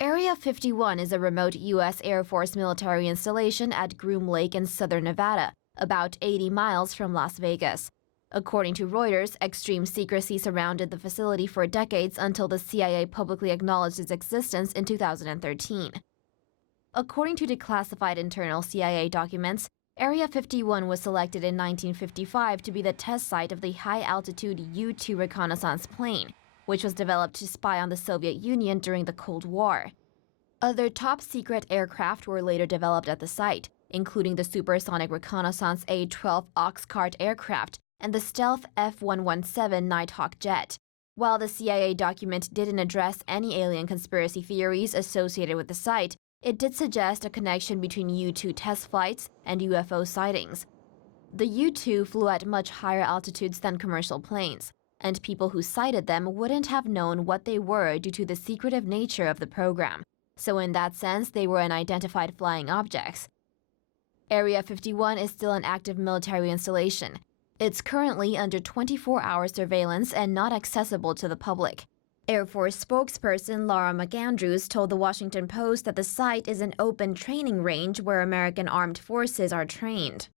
Area 51 is a remote U.S. Air Force military installation at Groom Lake in southern Nevada, about 80 miles from Las Vegas. According to Reuters, extreme secrecy surrounded the facility for decades until the CIA publicly acknowledged its existence in 2013. According to declassified internal CIA documents, Area 51 was selected in 1955 to be the test site of the high-altitude U-2 reconnaissance plane, which was developed to spy on the Soviet Union during the Cold War. Other top-secret aircraft were later developed at the site, including the supersonic reconnaissance A-12 OXCART aircraft and the stealth F-117 Nighthawk jet. While the CIA document didn't address any alien conspiracy theories associated with the site, it did suggest a connection between U-2 test flights and UFO sightings. The U-2 flew at much higher altitudes than commercial planes, and people who sighted them wouldn't have known what they were due to the secretive nature of the program. So in that sense, they were unidentified flying objects. Area 51 is still an active military installation. It's currently under 24-hour surveillance and not accessible to the public. Air Force spokesperson Laura McAndrews told the Washington Post that the site is an open training range where American armed forces are trained.